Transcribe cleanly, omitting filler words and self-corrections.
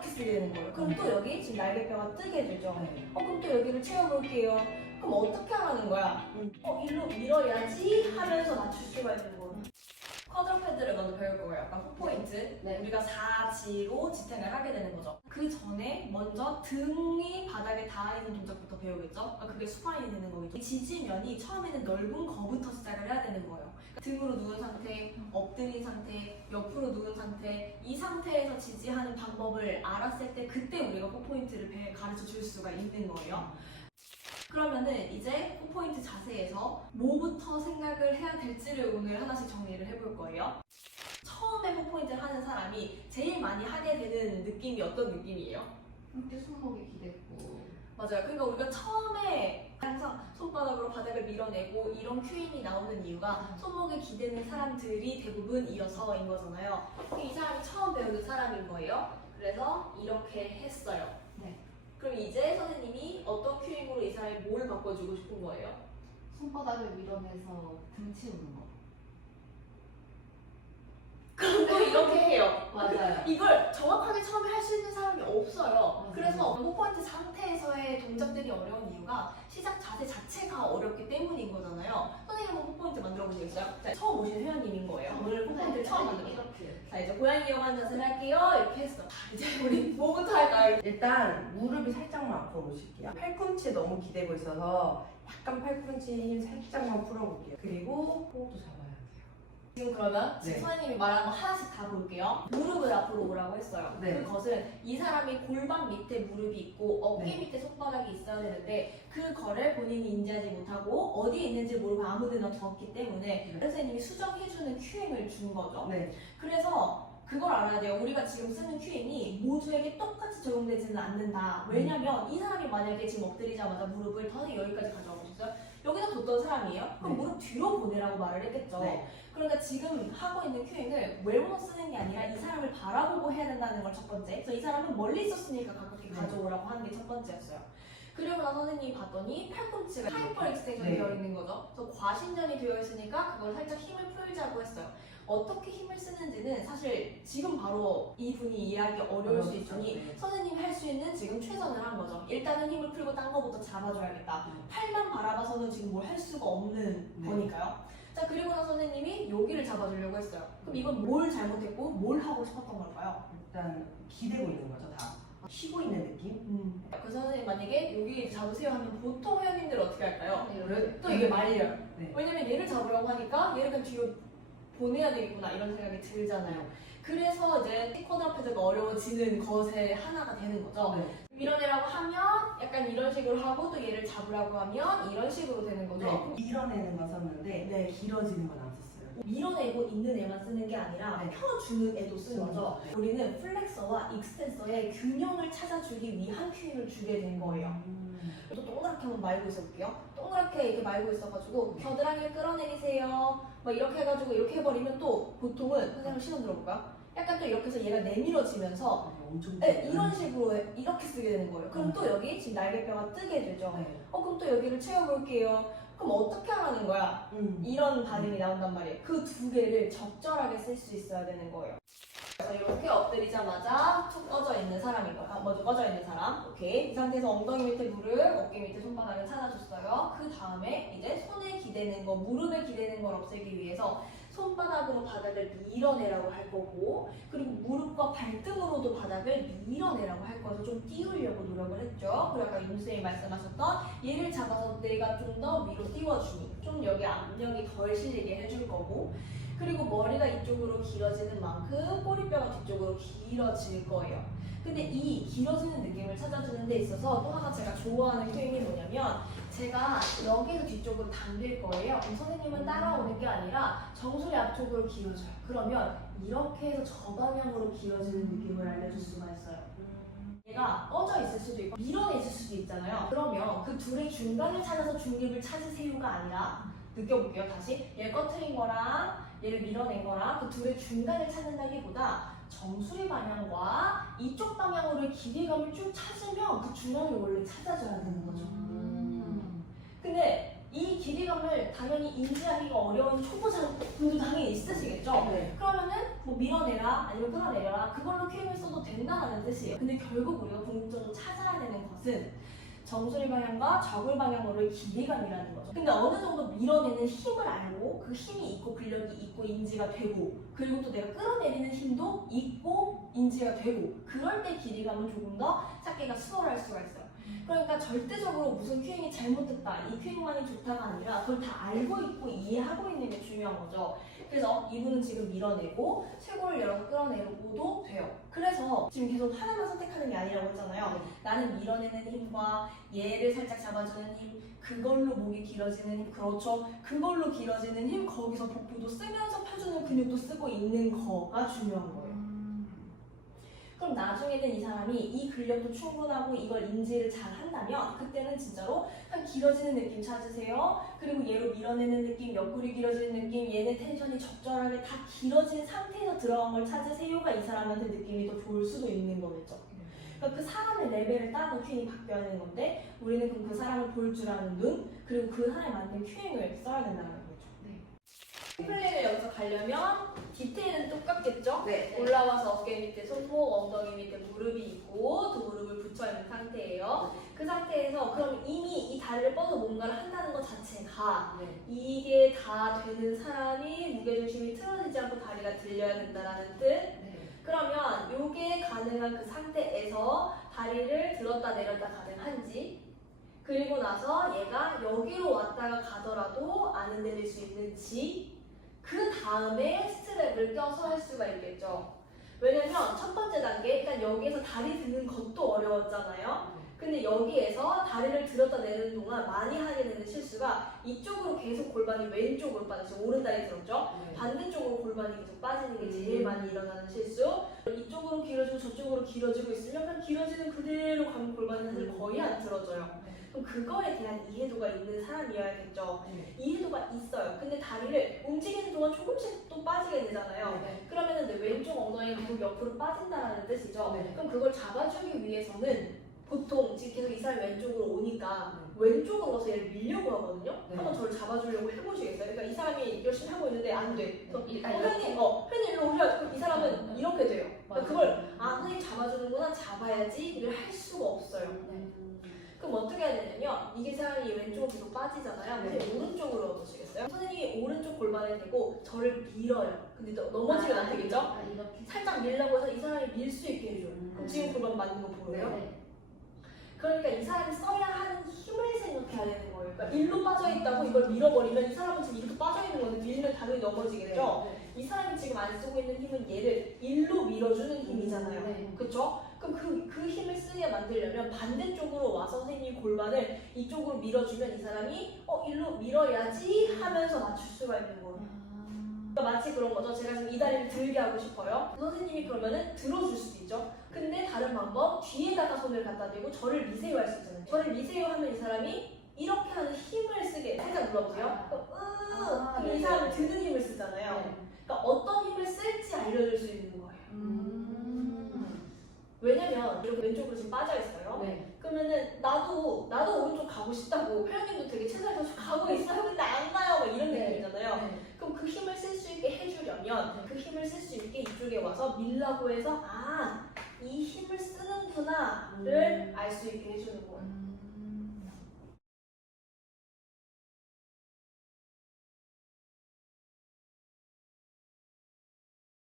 이렇게 쓰게 되는 거예요. 그럼 또 여기 지금 날개뼈가 뜨게 되죠. 그럼 또 여기를 채워볼게요. 그럼 어떻게 하라는 거야? 일로 밀어야지 하면서 맞출 수가 있는 거예요. 쿼드러패드를 먼저 배울 거예요. 약간 포인트. 네. 우리가 4지로 지탱을 하게 되는 거죠. 그 전에 먼저 등이 바닥에 닿아 있는 동작부터 배우겠죠? 그게 수파인이 되는 거겠죠. 이 지지면이 처음에는 넓은 거부터 시작을 해야 되는 거예요. 등으로 누운 상태, 엎드린 상태, 옆으로 누운 상태, 이 상태에서 지지하는 방법을 알았을 때 그때 우리가 포인트를 가르쳐 줄 수가 있는 거예요. 그러면은 이제 포인트 자세에서 뭐부터 생각을 해야 될지를 오늘 하나씩 정리를 해볼 거예요. 처음에 포인트를 하는 사람이 제일 많이 하게 되는 느낌이 어떤 느낌이에요? 이렇게 손목이 기댔고. 맞아요. 그러니까 우리가 처음에 항상 손바닥으로 바닥을 밀어내고 이런 큐인이 나오는 이유가 손목에 기대는 사람들이 대부분 이어서인 거잖아요. 이 사람이 처음 배우는 사람인 거예요. 그래서 이렇게 했어요. 네. 그럼 이제 선생님이 어떤 큐잉으로 이 사람이 뭘 바꿔주고 싶은 거예요? 손바닥을 밀어내서 등 치우는 거. 그럼 또 이렇게 해요. 맞아요. 이걸 정확하게 처음에 할 수 있는 사람이 없어요. 맞아요. 그래서 포인트 상태에서의 동작들이 어려운 이유가 시작 자세 자체가 어렵기 때문인 거잖아요. 선생님 한번 포인트 만들어 보시겠어요? 자, 처음 오신 회원님인 거예요. 오늘 포인트를 처음 만들었어요. 이렇게. 자, 이제 고양이 영화 자세를 할게요. 이렇게 했어. 자, 이제 우리 뭐부터 할까요? 일단 무릎이 살짝만 앞으로 모실게요. 팔꿈치 너무 기대고 있어서 약간 팔꿈치 힘 살짝만 풀어볼게요. 그리고 호흡도 잡아야 돼요. 지금 그러면 지금 네. 선생님이 말한 거 하나씩 다 볼게요. 무릎을 앞으로 오라고 했어요. 네. 그것은 이 사람이 골반 밑에 무릎이 있고 어깨 네. 밑에 손바닥이 있어야 되는데 그거를 본인이 인지하지 못하고 어디에 있는지 모르고 아무데나 두었기 때문에 선생님이 수정해주는 큐잉을 준 거죠. 네. 그래서 그걸 알아야 돼요. 우리가 지금 쓰는 큐잉이 모두에게 똑같이 적용되지는 않는다. 왜냐면 이 사람이 만약에 지금 엎드리자마자 무릎을 더 여기까지 가져가고 있어요. 여기다 뒀던 사람이에요? 그럼 네. 무릎 뒤로 보내라고 말을 했겠죠. 네. 그러니까 지금 하고 있는 큐잉을 외모 쓰는 게 아니라 이 사람을 바라보고 해야 된다는 걸 첫 번째. 그래서 이 사람은 멀리 있었으니까 가깝게 네. 가져오라고 하는 게 첫 번째였어요. 그리고 나서 선생님이 봤더니 팔꿈치가 하이퍼 익스텐션이 네. 되어 있는 거죠. 그래서 과신전이 되어 있으니까 그걸 살짝 힘을 풀자고 했어요. 어떻게 힘을 쓰는지는 사실 지금 바로 이분이 이해하기 어려울 수 있으니 네. 선생님이 할 수 있는 지금 최선을 한 거죠. 일단은 힘을 풀고 딴 거부터 잡아줘야겠다. 팔만 바라봐서는 지금 뭘 할 수가 없는 네. 거니까요. 자, 그리고 나서 선생님이 여기를 잡아주려고 했어요. 그럼 이건 뭘 잘못했고 뭘 하고 싶었던 걸까요? 일단 기대고 있는 거죠, 다. 쉬고 있는 느낌? 그래서 선생님 만약에 여기 잡으세요 하면 보통 회원님들은 어떻게 할까요? 이렇게. 또 이게 말려요. 네. 왜냐면 얘를 잡으려고 하니까 얘를 그냥 뒤로 보내야 되겠구나 이런 생각이 들잖아요. 그래서 이제 쿼드러패드가 어려워지는 것의 하나가 되는 거죠. 네. 밀어내라고 하면 약간 이런 식으로 하고 또 얘를 잡으라고 하면 이런 식으로 되는 거죠. 네. 밀어내는 건 썼는데 네. 길어지는 건 안 썼어요. 밀어내고 있는 애만 쓰는 게 아니라 네. 펴주는 애도 쓰는 거죠. 네. 우리는 플렉서와 익스텐서의 균형을 찾아주기 위한 큐잉을 주게 된 거예요. 또 동그랗게 한번 말고 있어볼게요. 동그랗게 이렇게 말고 있어가지고 겨드랑이를 끌어내리세요. 막 이렇게 해가지고 이렇게 해버리면 또 보통은 선생님 시선 들어볼까요? 약간 또 이렇게 해서 얘가 내밀어지면서 엄청 네, 이런 식으로 이렇게 쓰게 되는 거예요. 그럼 또 여기 지금 날개뼈가 뜨게 되죠. 네. 그럼 또 여기를 채워볼게요. 그럼 어떻게 하라는 거야? 이런 반응이 나온단 말이에요. 그 두 개를 적절하게 쓸 수 있어야 되는 거예요. 그래서 이렇게 엎드리자마자 툭 꺼져 있는 사람인 거야. 먼저 꺼져 있는 사람. 오케이. 이 상태에서 엉덩이 밑에 무릎, 어깨 밑에 손바닥을 찾아줬어요. 그 다음에 이제 손에 기대는 거, 무릎에 기대는 걸 없애기 위해서 손바닥으로 바닥을 밀어내라고 할 거고, 그리고 무릎과 발등으로도 바닥을 밀어내라고 할 거여서 좀 띄우려고 노력을 했죠. 그리고 아까 윤쌤이 말씀하셨던 얘를 잡아서 내가 좀 더 위로 띄워주니 좀 여기 압력이 덜 실리게 해줄 거고, 그리고 머리가 이쪽으로 길어지는 만큼 꼬리뼈가 뒤쪽으로 길어질 거예요. 근데 이 길어지는 느낌을 찾아주는 데 있어서 또 하나 제가 좋아하는 큐잉이 뭐냐면 제가 여기서 뒤쪽으로 당길 거예요. 그럼 선생님은 따라오는 게 아니라 정수리 앞쪽으로 길어져요. 그러면 이렇게 해서 저 방향으로 길어지는 느낌을 알려줄 수가 있어요. 얘가 꺼져 있을 수도 있고 밀어내 있을 수도 있잖아요. 그러면 그 둘의 중간을 찾아서 중립을 찾으세요가 아니라 느껴볼게요. 다시 얘를 꺼트린 거랑 얘를 밀어낸 거랑 그 둘의 중간을 찾는다기보다 정수리 방향과 이쪽 방향으로의 길이감을 쭉 찾으면 그 중앙을 원래 찾아줘야 되는 거죠. 근데 이 길이감을 당연히 인지하기가 어려운 초보자분도 당연히 있으시겠죠? 네. 그러면은 뭐 밀어내라 아니면 끌어내려라 그걸로 큐잉을 써도 된다는 뜻이에요. 근데 결국 우리가 궁극적으로 찾아야 되는 것은 정수리 방향과 저굴 방향으로의 길이감이라는 거죠. 근데 어느 정도 밀어내는 힘을 알고 그 힘이 있고 근력이 있고 인지가 되고 그리고 또 내가 끌어내리는 힘도 있고 인지가 되고 그럴 때 길이감은 조금 더 찾기가 수월할 수가 있어요. 그러니까 절대적으로 무슨 큐잉이 잘못됐다, 이 큐잉만이 좋다가 아니라 그걸 다 알고 있고 이해하고 있는 게 중요한 거죠. 그래서 이분은 지금 밀어내고 쇄골을 열어서 끌어내고도 돼요. 그래서 지금 계속 하나만 선택하는 게 아니라고 했잖아요. 나는 밀어내는 힘과 얘를 살짝 잡아주는 힘, 그걸로 목이 길어지는 힘, 그렇죠. 그걸로 길어지는 힘, 거기서 복부도 쓰면서 펴주는 근육도 쓰고 있는 거가 중요한 거예요. 그럼 나중에는 이 사람이 이 근력도 충분하고 이걸 인지를 잘 한다면 그때는 진짜로 한 길어지는 느낌 찾으세요. 그리고 얘로 밀어내는 느낌, 옆구리 길어지는 느낌, 얘네 텐션이 적절하게 다 길어진 상태에서 들어간 걸 찾으세요가 이 사람한테 느낌이 더 좋을 수도 있는 거겠죠. 그러니까 그 사람의 레벨을 따로 큐잉이 바뀌어야 되는 건데 우리는 그럼 그 사람을 볼 줄 아는 눈 그리고 그 사람에 맞는 큐잉을 써야 된다는 거죠. 플랭을 여기서 가려면 디테일은 똑같겠죠? 네. 올라와서 어깨 밑에 손목, 엉덩이 밑에 무릎이 있고 두 무릎을 붙여있는 상태예요. 그 상태에서 그럼 이미 이 다리를 뻗어 뭔가를 한다는 것 자체가 이게 다 되는 사람이 무게중심이 틀어지지 않고 다리가 들려야 된다는 뜻. 그러면 이게 가능한 그 상태에서 다리를 들었다 내렸다 가능한지 그리고 나서 얘가 여기로 왔다가 가더라도 안 흔들릴 수 있는지 그 다음에 스트랩을 껴서 할 수가 있겠죠. 왜냐면 첫 번째 단계, 그러니까 여기에서 다리 드는 것도 어려웠잖아요. 근데 여기에서 다리를 들었다 내리는 동안 많이 하게 되는 실수가 이쪽으로 계속 골반이 왼쪽으로 빠지죠. 오른다리 들었죠? 반대쪽으로 골반이 계속 빠지는 게 제일 많이 일어나는 실수. 이쪽으로 길어지고 저쪽으로 길어지고 있으면 그냥 길어지는 그대로 가면 골반이 사실 거의 안 들어져요. 그럼 그거에 대한 이해도가 있는 사람이어야겠죠. 이해도가 있어요. 근데 다리를 움직이는 동안 조금씩 또 빠지게 되잖아요. 그러면은 내 왼쪽 엉덩이가 계속 옆으로 빠진다는 뜻이죠. 그럼 그걸 잡아주기 위해서는 보통 지금 계속 이 사람이 왼쪽으로 오니까 왼쪽으로 와서 얘를 밀려고 하거든요. 한번 저를 잡아주려고 해보시겠어요? 그러니까 이 사람이 열심히 하고 있는데 안 돼. 그래서 회원님 일로 오셔. 그럼 이 사람은 이렇게 돼요. 그러니까 그걸 선생님 잡아주는구나, 잡아야지를 할 수가 없어요. 그럼 어떻게 해야 되냐면 이게 사람이 왼쪽으로 계속 빠지잖아요. 근데 오른쪽으로 어떠시겠어요? 선생님이 오른쪽 골반을 대고 저를 밀어요. 근데 넘어지면 안 되겠죠? 살짝 밀라고 해서 이 사람이 밀 수 있게 해줘요. 그럼 지금 골반 맞는 거 보여요? 그러니까 이 사람이 써야 하는 힘을 생각해야 되는 거예요. 그러니까 일로 빠져있다고 이걸 밀어버리면 이 사람은 지금 이렇게 빠져있는 건데 밀면 당연히 넘어지겠죠? 이 사람이 지금 안 쓰고 있는 힘은 얘를 일로 밀어주는 힘이잖아요. 그쵸? 그럼 그 힘을 쓰게 만들려면 반대쪽으로 와서 선생님이 골반을 이쪽으로 밀어주면 이 사람이 일로 밀어야지 하면서 맞출 수가 있는 거예요. 그러니까 마치 그런 거죠. 제가 지금 이 다리를 들게 하고 싶어요. 선생님이 그러면은 들어줄 수도 있죠. 근데 다른 방법, 뒤에다가 손을 갖다 대고 저를 미세요 할 수 있잖아요. 저를 미세요 하면 이 사람이 이렇게 하는 힘을 쓰게 살짝 눌러보세요. 그럼 이 사람은 드는 힘을 쓰잖아요. 그러니까 어떤 힘을 쓸지 알려줄 수 있는 거예요. 왜냐면 이렇게 왼쪽으로 지금 빠져있어요. 그러면은 나도 오른쪽 가고 싶다고 회원님도 되게 최선을 다해서 가고 있어요. 근데 안 가요. 막 이런 느낌이잖아요. 그럼 그 힘을 쓸 수 있게 해주려면 그 힘을 쓸 수 있게 이쪽에 와서 밀라고 해서 이 힘을 쓰는구나를 알 수 있게 해주는 거예요.